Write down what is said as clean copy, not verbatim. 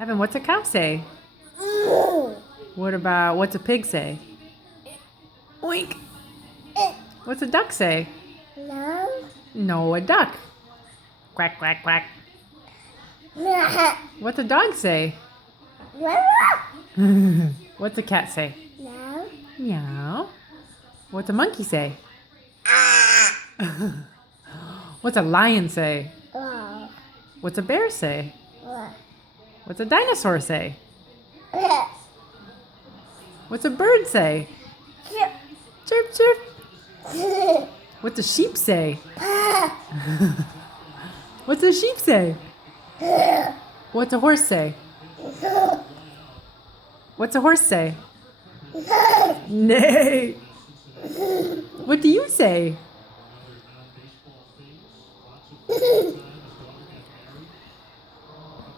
Evan, what's a cow say? What's a pig say? Oink. What's a duck say? No. No, a duck. Quack, quack, quack. What's a dog say? What's a cat say? No. Meow. What's a monkey say? What's a lion say? Oh. What's a bear say? What's a dinosaur say? What's a bird say? Chirp, chirp. What's a sheep say? What's a sheep say? What's a horse say? What's a horse say? Nay. What do you say?